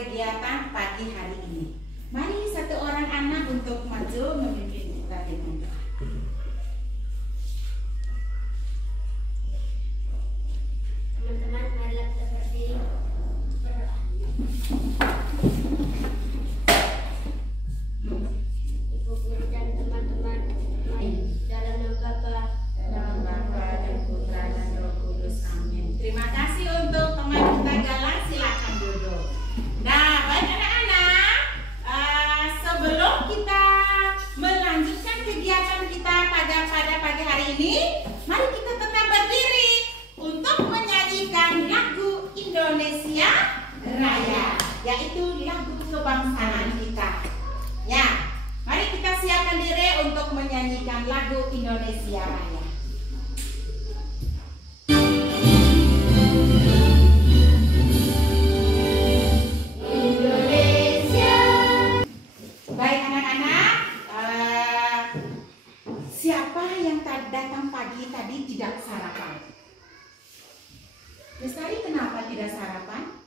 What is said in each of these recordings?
kegiatan pagi hari ini. Mari satu orang anak untuk maju memimpin kita dengan doa. Teman-teman, marilah kita berdiri berdoa. Ibu guru dan teman-teman, mari dalam nama Bapa Dan Putra dan Roh Kudus. Amin. Terima kasih untuk teman kita Galang. Silakan duduk. Nah, baik anak-anak, sebelum kita melanjutkan kegiatan kita pada pagi hari ini, mari kita tetap berdiri untuk menyanyikan lagu Indonesia Raya, yaitu lagu kebangsaan kita. Ya, mari kita siapkan diri untuk menyanyikan lagu Indonesia Raya. Baik anak-anak, siapa yang datang pagi tadi tidak sarapan? Lestari kenapa tidak sarapan?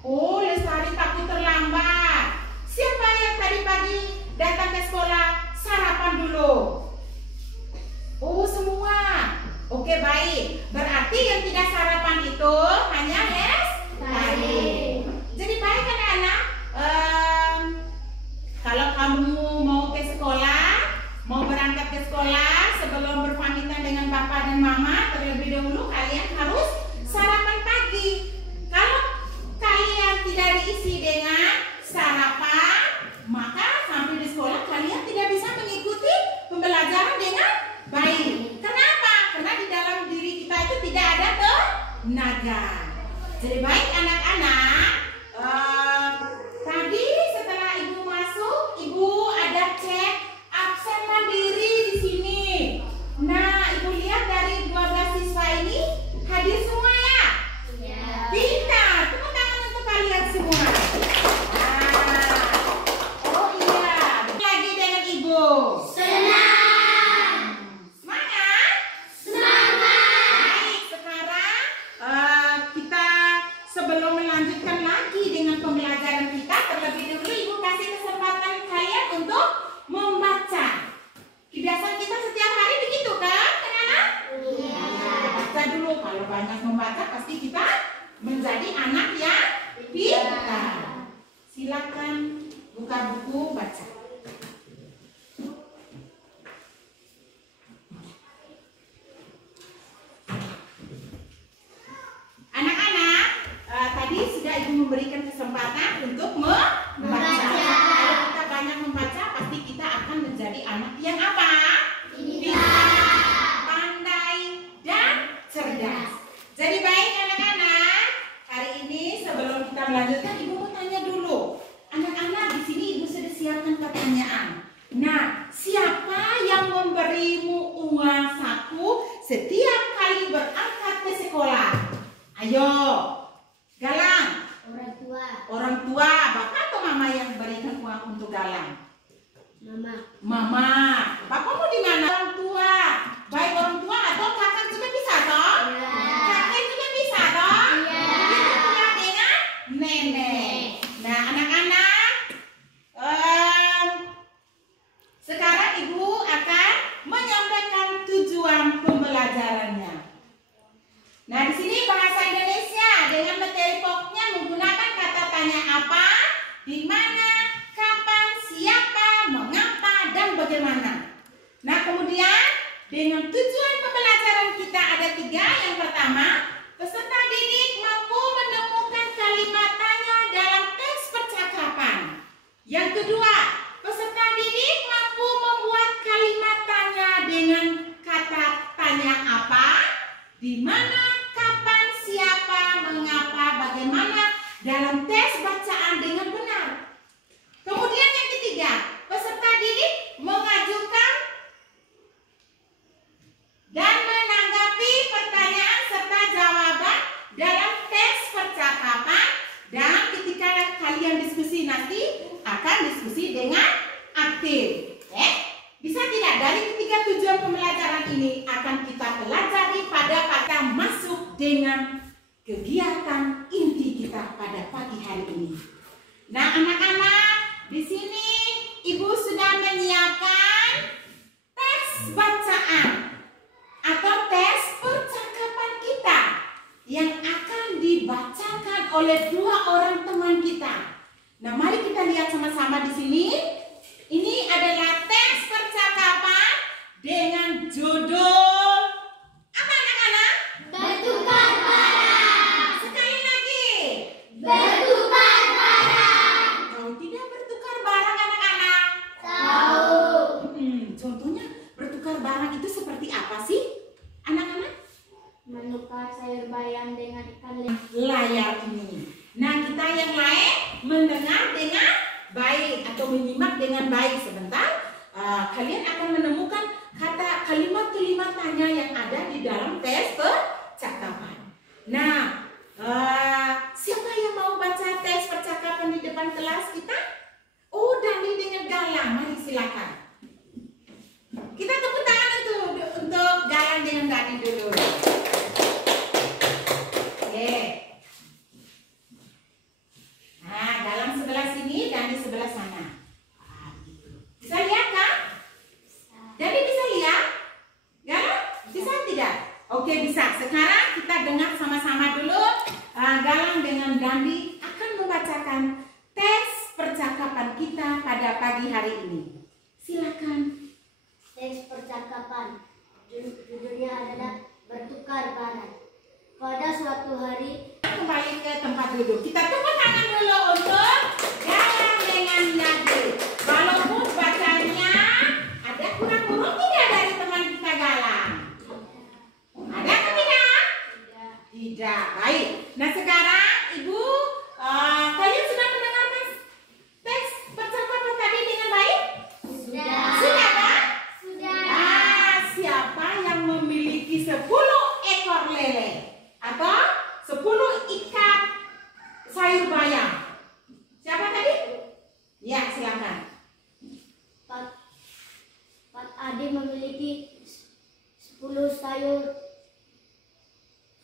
Oh, Lestari takut terlambat. Siapa yang tadi pagi datang ke sekolah sarapan dulu? Oh, semua. Oke, baik. Berarti yang tidak sarapan itu hanya Lestari. Jadi baik anak-anak. Kalau kamu mau ke sekolah, mau berangkat ke sekolah, sebelum berpamitan dengan Bapak dan Mama, terlebih dahulu kalian harus sarapan pagi. Kalau kalian tidak diisi dengan sarapan, maka sampai di sekolah kalian tidak bisa mengikuti pembelajaran dengan baik. Kenapa? Karena di dalam diri kita itu tidak ada tenaga. Jadi baik anak-anak, tadi setelah ibu masuk, ibu ada cek absen mandiri di sini. Nah, ibu lihat dari 12 siswa ini hadir semua ya? Ya. Pintar, tepuk tangan untuk kalian semua. Oh iya, lagi dengan ibu. Senang. Semangat? Baik, sekarang kita sebelum melanjutkan lagi dengan pembelajaran kita, terlebih dahulu ibu kasih kesempatan kalian untuk membaca. Kebiasaan kita setiap hari begitu kan, anak-anak? Iya. Baca dulu, kalau banyak membaca pasti kita menjadi anak yang pintar. Silakan buka buku baca. Anak-anak, tadi sudah ibu memberikan kesempatan untuk membaca. Kalau kita banyak membaca, pasti kita akan menjadi anak yang apa? Pintar, pandai, dan cerdas. Jadi baik anak-anak, hari ini sebelum kita melanjutkan, ibu mau tanya dulu. Anak-anak, di sini ibu sudah siapkan pertanyaan. Nah, siapa yang memberimu uang saku setiap kali berangkat ke sekolah? Ayo, Galang. Orang tua. Orang tua, bapak atau mama yang berikan uang untuk Galang? Mama. Mama. Bapakmu di mana? Orang tua. Baik orang tua atau kakak juga bisa toh? Ya. Kakek juga bisa toh? Iya. Begitu pula dengan nenek. Nah, anak-anak, sekarang ibu akan menyampaikan tujuan pembelajarannya. Nah, di sini bahasa Indonesia dengan materi pokoknya menggunakan kata tanya apa, di mana, kapan, siapa, mengapa, dan bagaimana. Nah, kemudian dengan tujuan pembelajaran kita ada 3. Yang pertama, peserta didik mampu menemukan kalimat tanya dalam teks percakapan. Yang kedua, peserta didik mampu membuat kalimat tanya dengan kata tanya apa, di mana, kapan, siapa, mengapa, bagaimana dalam tes bacaan dengan benar. Kemudian yang ketiga, peserta didik mengajukan dan menanggapi pertanyaan serta jawaban dalam tes percakapan, dan ketika kalian diskusi nanti akan diskusi dengan aktif. Bisa tidak dari ketiga tujuan pembelajaran ini akan kita pelajari pada masuk dengan kegiatan inti kita pada pagi hari ini. Nah, anak-anak, di sini Ibu sudah menyiapkan tes bacaan atau tes percakapan kita yang akan dibacakan oleh 2 orang teman kita. Nah, mari kita lihat sama-sama di sini. Ini adalah tes percakapan dengan judul apa, anak-anak? Bertukar barang. Sekali lagi. Bertukar barang. Tahu tidak bertukar barang, anak-anak? Tahu. Contohnya bertukar barang itu seperti apa sih, anak-anak? Menukar sayur bayam dengan ikan lele. Layar ini. Nah, kita yang lain mendengar dengan baik atau menyimak dengan baik. Sebentar, kalian akan menemukan kalimat-kalimat tanya yang ada di dalam tes percakapan. Nah, siapa yang mau baca tes percakapan di depan kelas kita? Oh, Dani dengan Galang. Mari silakan. Kita tepuk tangan untuk Galang dengan Dani dulu. Oke. Nah, Galang sebelah sini dan di sebelah sana. Bisa lihat kan? Jadi bisa lihat? Galang? Bisa tidak? Oke, bisa. Sekarang kita dengar sama-sama dulu. Galang dengan Dandi akan membacakan tes percakapan kita pada pagi hari ini. Silakan. Tes percakapan. Judulnya adalah bertukar barang. Pada suatu hari, Kembali ke tempat duduk. Kita tepuk tangan dulu untuk Galang dengan Dandi. Walaupun bacanya ada kurang-kurang tidak dari teman kita Galang. Ada atau tidak? Tidak. Baik. Nah, sekarang Ibu, kalian sudah mendengarkan teks percakapan tadi dengan baik? sudah. Sudah kan? Sudah. Siapa yang memiliki 10 ekor lele atau 10 ikat sayur bayam? Siapa tadi? Ya, silakan. Pak Adi memiliki 10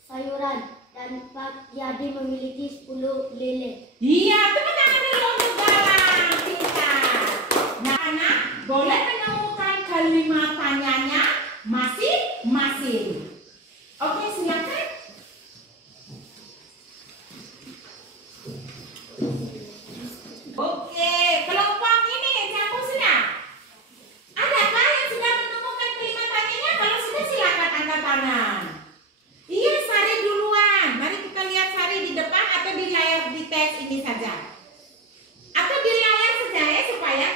sayuran dan Pak Yadi memiliki 10 lele. Iya, tepuk tangan dulu untuk Galang. Pintar. Nah, anak boleh menemukan kalimat tanyanya masing-masing. Oke, silakan. Oke, kelompok ini campur sudah. Adakah yang sudah menemukan kalimat tanyanya? Kalau sudah, silakan angkat tangan. Iya, Sari duluan. Mari kita lihat Sari di depan atau di layar di tes ini saja. Atau di layar saja ya, supaya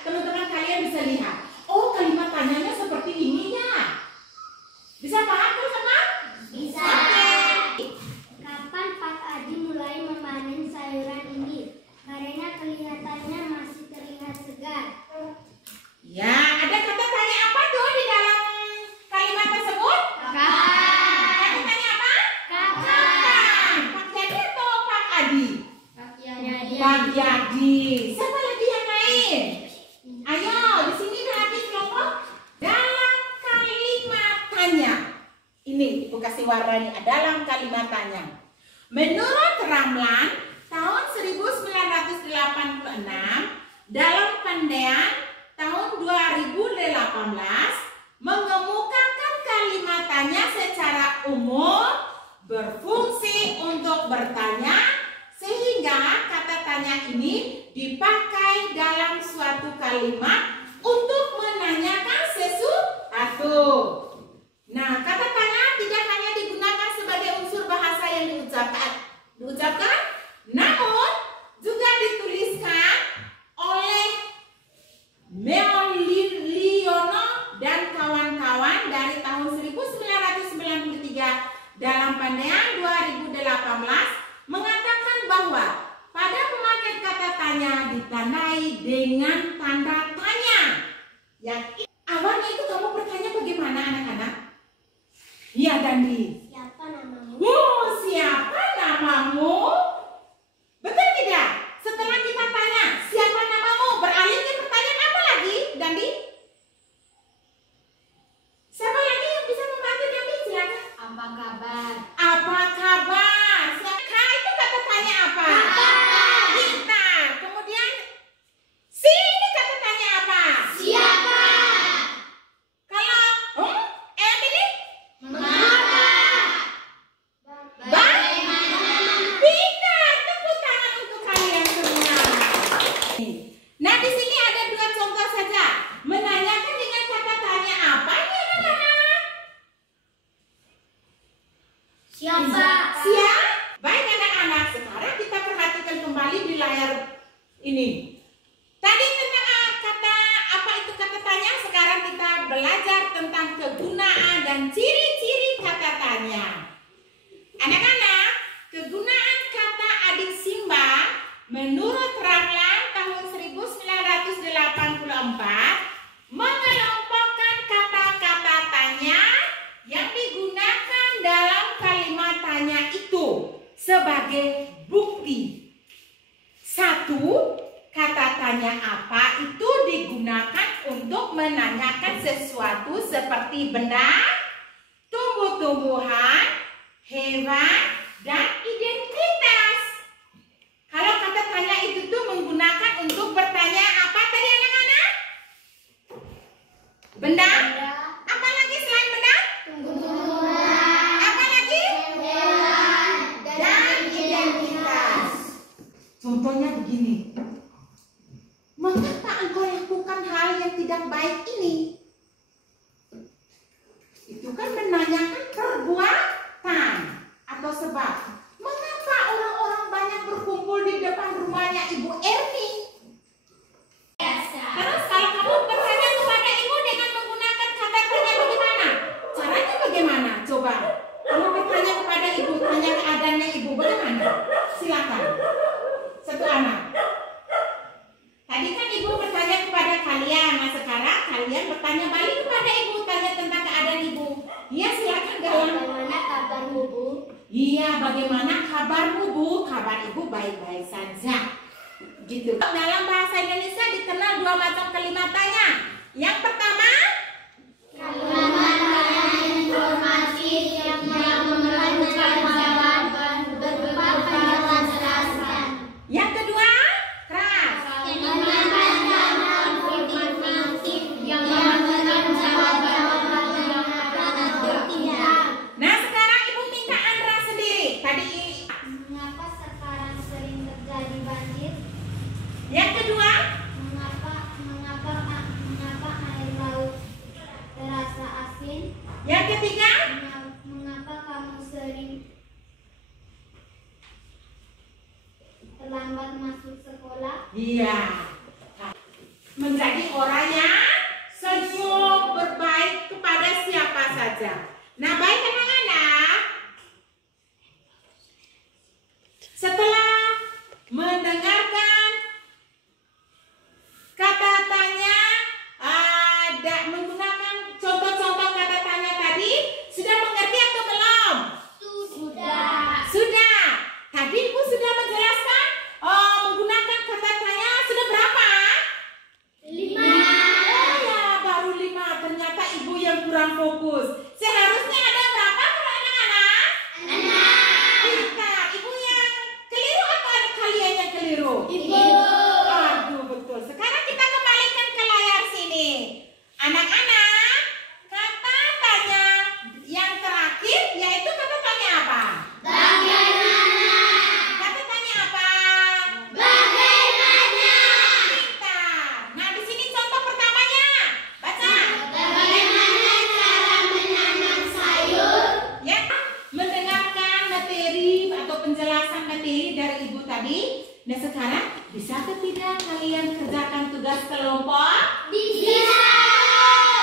teman-teman kalian bisa lihat. Oh, kalimat tanyanya seperti ini ya. Bisa paham teman-teman? Bisa. Oke. Kapan Pak Adi mulai memanen sayuran ini? Karena kelihatannya masih terlihat segar. Ya, ada kata tanya apa tuh di dalam kalimat tersebut? Kapan? Kata tanya apa? Kapan? Pak Yadi atau Pak Adi? Pak Yadi. Pak Yadi. Siapa lagi yang lain? Ayo, di sini lagi kelompok dalam kalimat tanya. Ini Ibu kasih warnanya dalam kalimat tanya. Menurut Ramlan tahun 1986 dalam Pandean tahun 2018 mengemukakan kalimat tanya secara umum berfungsi untuk bertanya, sehingga kata tanya ini dipakai dalam suatu kalimat untuk menanyakan sesuatu. Nah, kata tanya tidak hanya digunakan sebagai unsur bahasa yang diucapkan, namun juga dituliskan oleh Meoliono dan kawan-kawan dari tahun 1993 dalam Pandean 2018 mengatakan bahwa pada pemakaian kata tanya ditandai dengan tanda tanya. Yang awalnya itu kamu bertanya bagaimana anak-anak? Iya, Dandi. Siapa namamu? Siapa namamu? Betul tidak? Setelah kita tanya siapa namamu, beralih ke pertanyaan apa lagi, Dandi? Siapa lagi yang bisa membantu Dandi? Silakan. Apa kabar? Apa kabar? Nah, di sini ada 2 contoh saja. Menanyakan dengan kata tanya apa ini anak-anak? Siapa? Siapa? Baik anak-anak, sekarang kita perhatikan kembali di layar ini. Tadi tentang kata apa itu kata tanya, sekarang kita belajar tentang kegunaan dan ciri-ciri kata tanya. Anak-anak, kegunaan kata adik Simba menurut Ramlan tahun 1984 mengelompokkan kata-kata tanya yang digunakan dalam kalimat tanya itu sebagai bukti. 1. Kata tanya apa itu digunakan untuk menanyakan sesuatu seperti benda, tumbuh-tumbuhan, hewan, dan identitas. Kalau kata tanya itu tuh menggunakan untuk bertanya apa tadi anak-anak? Benda? Apa lagi selain benda? Tumbuh-tumbuhan. Apa lagi? Hewan. Dan identitas. Contohnya begini. Mengapa engkau lakukan hal yang tidak baik ini? Itu kan menanyakan perbuatan atau sebab. Mengapa orang-orang banyak berkumpul di depan rumahnya Ibu Erni? Terus kalau kamu bertanya kepada ibu dengan menggunakan kata tanya bagaimana? Caranya bagaimana? Coba. Kamu bertanya kepada ibu, tanya keadaannya ibu bagaimana? Silakan. Satu anak. Tadi kan ibu bertanya kepada kalian, nah sekarang kalian bertanya balik kepada ibu, tanya tentang keadaan ibu. Iya silakan Galang. Bagaimana kabarmu, Bu? Iya, bagaimana kabarmu Bu? Kabar ibu baik-baik saja. Gitu. Dalam bahasa Indonesia dikenal 2 macam kalimat tanya. Yang pertama, Kalimat tanya informatif yang memerlukan jawaban berupa penjelasan. yang kedua, keras. Kalimat tanya informatif yang memerlukan jawaban berupa tidak. Nah, sekarang ibu minta Andra sendiri. Tadi Mengapa sekarang sering terjadi banjir? yang kedua, Mengapa air laut terasa asin? yang ketiga, Mengapa kamu sering terlambat masuk sekolah? iya. Menjadi orang yang senyum, berbaik kepada siapa saja. Nah, baik anak-anak. Setelah mendengarkan kata tanya, ada menggunakan contoh-contoh kata tanya tadi, sudah mengerti atau belum? Sudah. Sudah. Tadi ibu sudah menjelaskan menggunakan kata tanya sudah berapa? 5. Oh ya, baru 5. Ternyata ibu yang kurang fokus. Seharusnya ada berapa kalau anak-anak? 6. Pintar. Ibu yang keliru atau anak kalian yang keliru? Ibu. Aduh, betul. Sekarang kita kembalikan ke layar sini. Anak-anak, kata tanya yang terakhir yaitu kata tanya apa? Bagaimana? Kata tanya apa? Bagaimana? Pintar. Nah, di sini contoh pertamanya. Baca. Bagaimana cara menanam sayur? Ya, mendengarkan materi atau penjelasan materi dari ibu tadi. Nah, sekarang bisa atau tidak kalian kerjakan tugas kelompok? Bisa.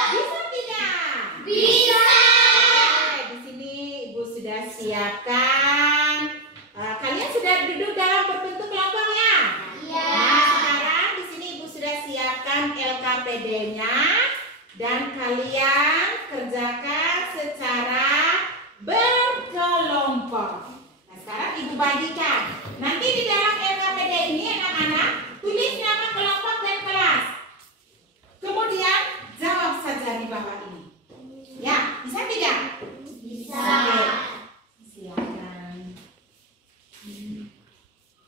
Bisa tidak? Bisa. Oke, di sini ibu sudah siapkan. Kalian sudah duduk dalam berbentuk kelompok ya? Iya. Nah, sekarang di sini ibu sudah siapkan LKPD-nya dan kalian kerjakan secara berkelompok. Nah, sekarang ibu bagikan. Nanti di dalam LKPD ini anak-anak tulis nama kelompok dan kelas. Kemudian jawab saja di bawah ini. Ya, bisa tidak? Bisa. Oke. Silakan.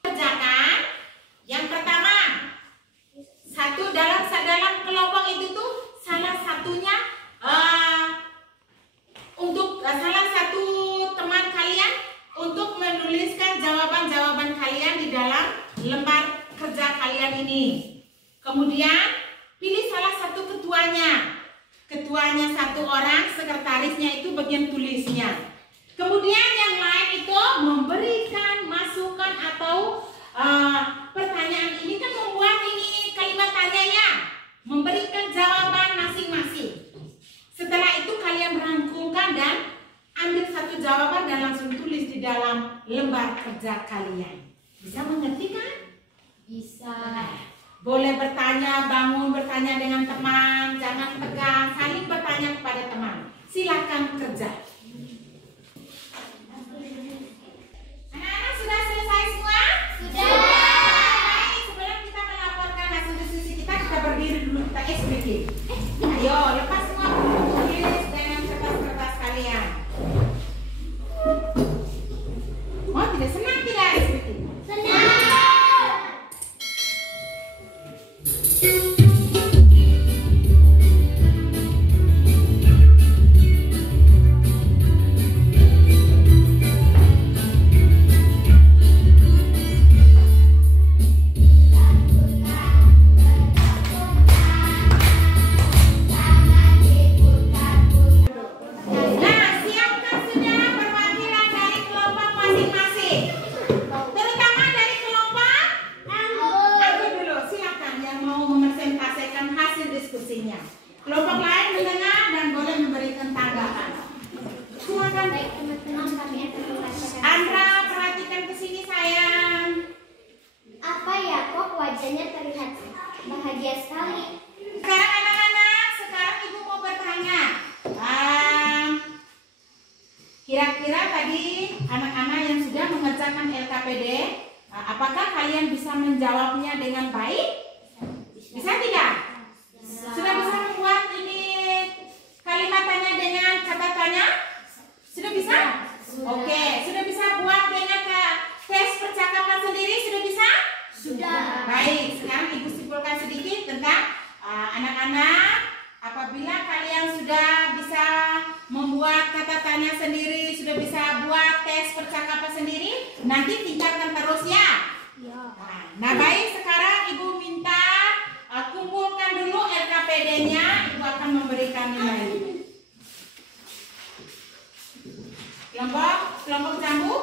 Kerjakan. Yang pertama, dalam kelompok itu tuh salah satunya untuk kalian ini. Kemudian pilih salah satu ketuanya. Ketuanya satu orang, sekretarisnya itu bagian tulisnya. Kemudian yang lain itu memberikan masukan atau pertanyaan ini kan membuat ini kalimat tanya ya, memberikan jawaban masing-masing. Setelah itu kalian merangkumkan dan ambil satu jawaban dan langsung tulis di dalam lembar kerja kalian. Bisa mengerti kan? Bisa. Boleh bertanya, bangun bertanya dengan teman, jangan tegang, saling bertanya kepada teman. Silakan kerja. Anak-anak sudah selesai semua? Sudah. Baik, sebelum kita melaporkan hasil diskusi kita berdiri dulu, kita speaking. Ayo, lepas semua tulis dengan kertas-kertas kalian. Oh, tidak senang tidak speaking? Senang. Kelompok lain mendengar dan boleh memberikan tanggapan. Silakan. Baik teman-teman, kami akan membacakan. Andra, perhatikan ke sini sayang. Apa ya kok wajahnya terlihat bahagia sekali? Sekarang anak-anak, sekarang ibu mau bertanya. Kira-kira tadi anak-anak yang sudah mengerjakan LKPD, apakah kalian bisa menjawabnya dengan baik? Bisa tidak? Sudah bisa membuat ini kalimat tanya dengan kata tanya? Sudah bisa? Oke, sudah bisa buat dengan tes percakapan sendiri? Sudah bisa? Sudah. Baik, sekarang ibu simpulkan sedikit tentang anak-anak. Apabila kalian sudah bisa membuat kata tanya sendiri, sudah bisa buat tes percakapan sendiri, nanti tingkatkan terus ya. Nah, baik, sekarang ibu minta kumpulkan dulu LKPD-nya, ibu akan memberikan nilai. Kelompok jambu.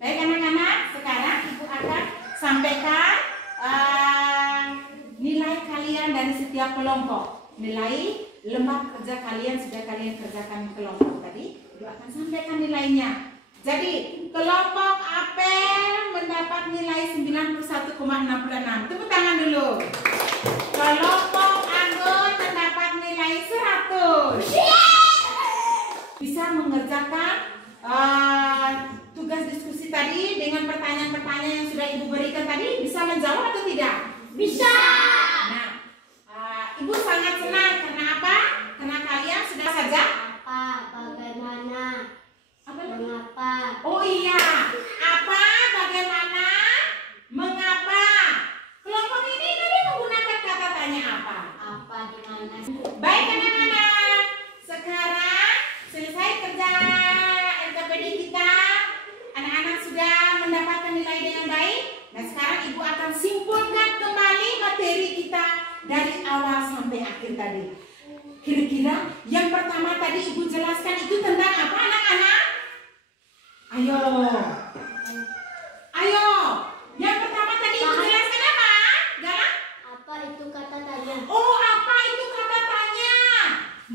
Baik anak-anak, sekarang ibu akan sampaikan nilai kalian dari setiap kelompok. Nilai lembar kerja kalian sudah kalian kerjakan kelompok tadi, ibu akan sampaikan nilainya. Jadi kelompok apel mendapat nilai 91,66. Tepuk tangan dulu. Kelompok anggun mendapat nilai 100. Bisa mengerjakan tugas diskusi tadi dengan pertanyaan-pertanyaan yang sudah ibu berikan tadi. Bisa menjawab atau tidak? Bisa. Nah, ibu sangat senang karena apa? Karena kalian sudah saja. Apa, bagaimana, mengapa. Oh iya, apa, bagaimana, mengapa. Kelompok ini tadi menggunakan kata tanya apa? Apa, di mana. Baik anak-anak, sekarang selesai kerja LKPD kita. Anak-anak sudah mendapatkan nilai dengan baik. Nah sekarang ibu akan simpulkan kembali materi kita dari awal sampai akhir tadi. Kira-kira yang pertama tadi ibu jelaskan itu tentang apa anak-anak? Ayo. Ayo. Yang pertama tadi ibu jelaskan apa? Galang? Apa itu kata tanya? Oh, apa itu kata tanya?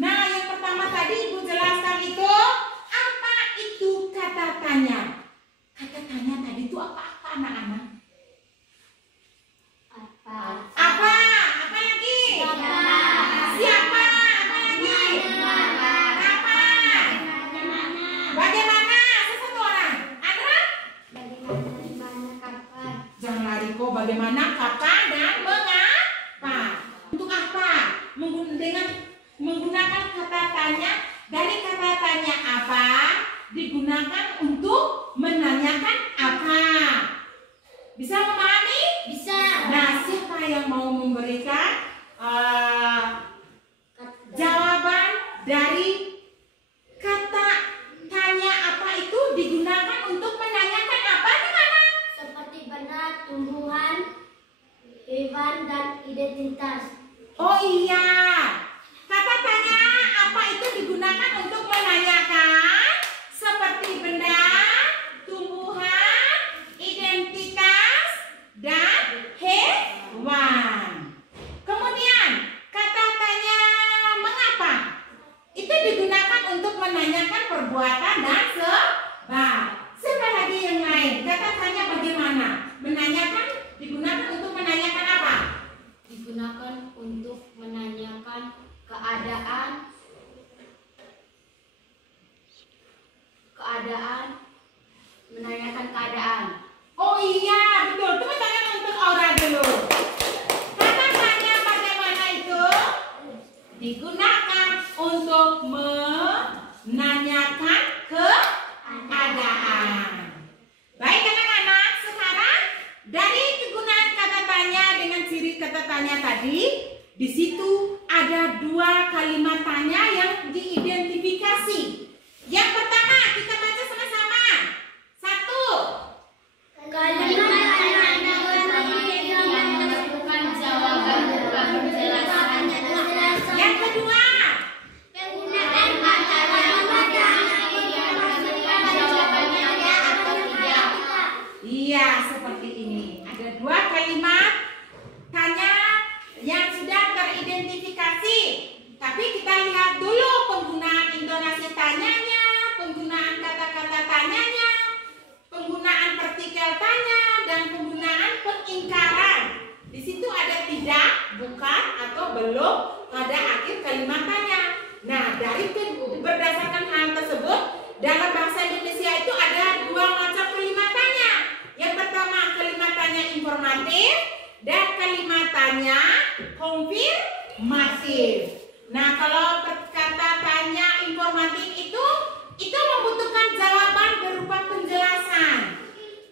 Nah, yang pertama tadi ibu jelaskan itu apa itu kata tanya? Kata tanya tadi itu apa anak-anak? Apa? Apa? Apa lagi? Siapa? Siapa? Apa lagi? Mana? Kapan? Bagaimana? Bagaimana? Sesatu orang. Andra? perbuatan dan sebab. Siapa lagi yang lain? Kata tanya bagaimana? Menanyakan digunakan untuk menanyakan apa? Digunakan untuk menanyakan keadaan, menanyakan keadaan. Oh iya, betul. Tepuk tangan untuk Aura dulu. Kata tanya bagaimana itu digunakan untuk menanyakan keadaan. Baik anak-anak, sekarang dari kegunaan kata tanya dengan ciri kata tanya tadi, di situ ada 2 kalimat tanya yang diidentifikasi. Yang pertama kita baca sama-sama. 1. Kalimat tanya yang memerlukan jawaban berupa penjelasan. Yang kedua, Penggunaan kata kalimat yang memerlukan jawabannya ada atau tidak. iya seperti ini. Ada 2 kalimat tanya yang sudah teridentifikasi. Tapi kita lihat dulu penggunaan intonasi tanyanya, penggunaan kata-kata tanyanya, penggunaan partikel tanya, dan penggunaan pengingkaran. Di situ ada tidak, bukan, atau belum pada akhir kalimat tanya. Nah, dari berdasarkan hal tersebut, dalam bahasa Indonesia itu ada 2 macam kalimat tanya. Yang pertama kalimat tanya informatif dan kalimat tanya konfirmatif. Nah, kalau kata tanya informatif itu membutuhkan jawaban berupa penjelasan.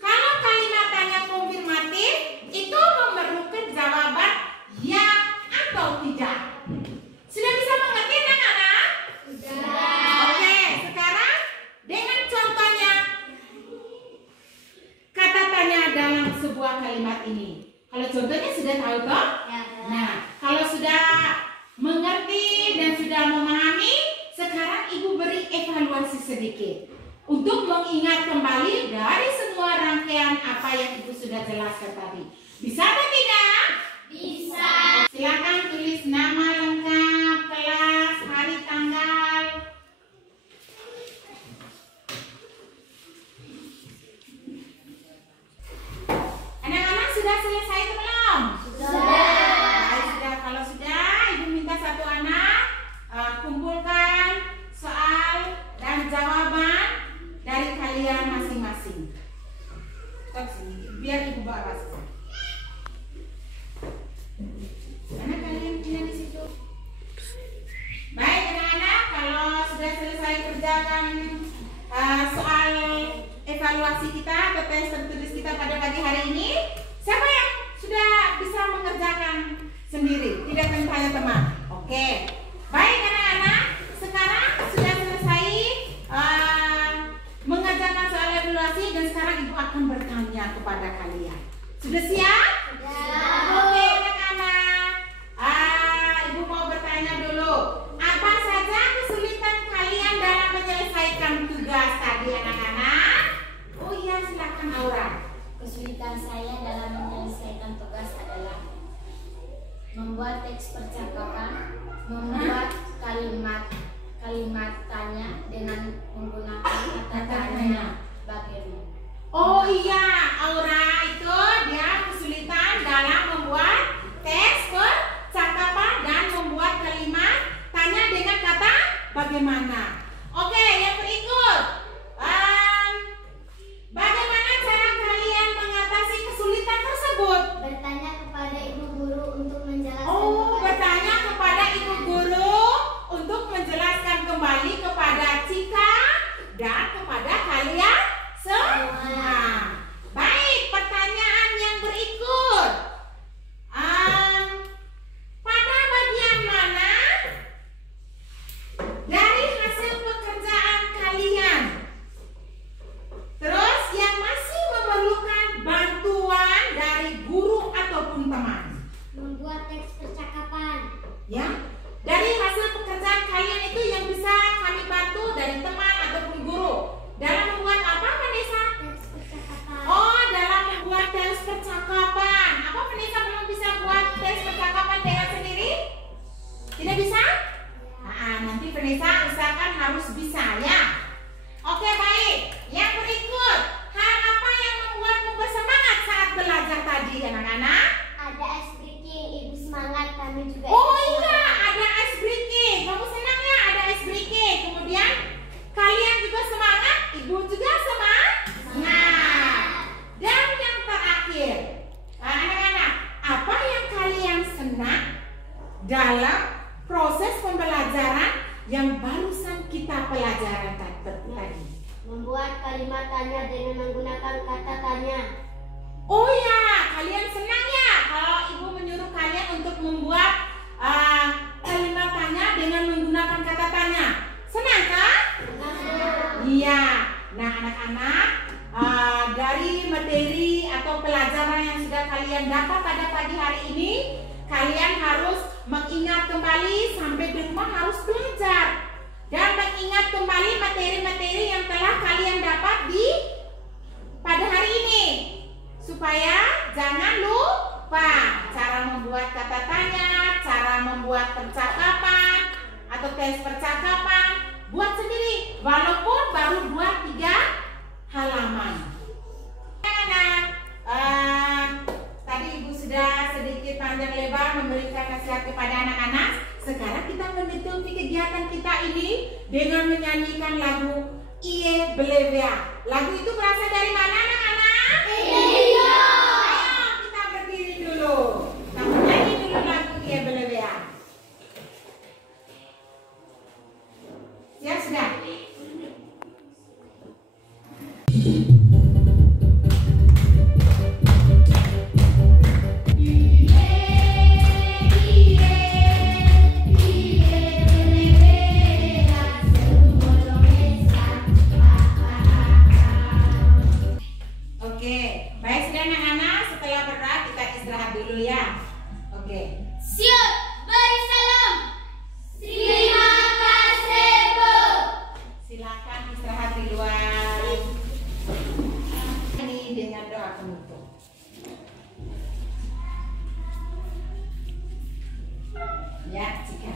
Kalau kalimat tanya konfirmatif itu memerlukan jawaban ya atau tidak. Sudah bisa mengerti anak-anak? Sudah. Oke, sekarang dengan contohnya kata tanya dalam sebuah kalimat ini. Kalau contohnya sudah tahu toh? Ya. Nah, kalau sudah mengerti dan sudah memahami, sekarang Ibu beri evaluasi sedikit untuk mengingat kembali dari semua rangkaian apa yang Ibu sudah jelaskan tadi. Bisa atau tidak? Bisa. Silakan tulis nama lengkap, kelas, hari, tanggal. Anak-anak sudah selesai atau belum? Baik, sudah. Kalau sudah, Ibu minta satu anak kumpulkan soal dan jawaban dari kalian masing-masing. Stop sini, biar Ibu bawa saja. Anak kalian punya di situ. Baik anak-anak, kalau sudah selesai kerjakan soal evaluasi kita atau tes tertulis kita pada pagi hari ini, siapa yang sudah bisa mengerjakan sendiri, tidak tanya teman? Oke. Baik anak-anak, sekarang sudah selesai mengerjakan soal evaluasi dan sekarang Ibu akan bertanya kepada kalian. Sudah siap? Sudah. Oke anak-anak. Ibu mau bertanya dulu. Apa saja kesulitan kalian dalam menyelesaikan tugas tadi anak-anak? Oh iya, silakan Aura. Kesulitan saya dalam menyelesaikan tugas adalah membuat teks percakapan, membuat kalimat tanya dengan menggunakan kata tanya bagaimana. Oh iya, Aura itu dia kesulitan dalam membuat teks percakapan dan membuat kalimat tanya dengan kata bagaimana. Oke, yang berikut. Bagaimana cara kalian mengatasi kesulitan tersebut? Bertanya kepada ibu guru untuk menjelaskan. Oh, bertanya kepada ibu guru untuk menjelaskan kembali kepada Cika dan kepada kalian semua. Baik, pertanyaan yang berikut. Pada bagian mana dari hasil pekerjaan kalian terus yang masih memerlukan bantuan dari guru ataupun teman? Membuat teks percakapan. Ya, dari hasil pekerjaan kalian itu yang bisa kami bantu dari teman ataupun guru. Dalam membuat apa, Vanessa? Teks percakapan. Oh, dalam membuat teks percakapan. Apa Vanessa belum bisa buat teks percakapan dengan sendiri? Tidak bisa? Nah, nanti Vanessa usahakan harus bisa ya. pembelajaran tadi? Membuat kalimat tanya dengan menggunakan kata tanya. Oh ya, kalian senang ya kalau ibu menyuruh kalian untuk membuat kalimat tanya dengan menggunakan kata tanya. Senang kan? Iya. Nah anak-anak, dari materi atau pelajaran yang sudah kalian dapat pada pagi hari ini, kalian harus mengingat kembali sampai di rumah harus belajar dan mengingat kembali materi-materi yang telah kalian dapat pada hari ini, supaya jangan lupa cara membuat kata tanya, cara membuat percakapan atau tes percakapan. Buat sendiri walaupun baru 2-3 halaman. Anak-anak, tadi ibu sudah sedikit panjang lebar memberikan nasihat kepada anak-anak. Sekarang kita menutupi kegiatan kita ini dengan menyanyikan lagu Iye Belevea. Lagu itu berasal dari mana anak-anak? Iya. Ayo kita berdiri dulu. Kita menyanyi dulu lagu Iye Belevea. Siap sudah? Oke, baik sudah anak-anak, setelah berat kita istirahat dulu ya. Oke. Siap, beri salam. Terima kasih, Bu. Silakan istirahat di luar. Ini dengan doa penutup. Ya, jika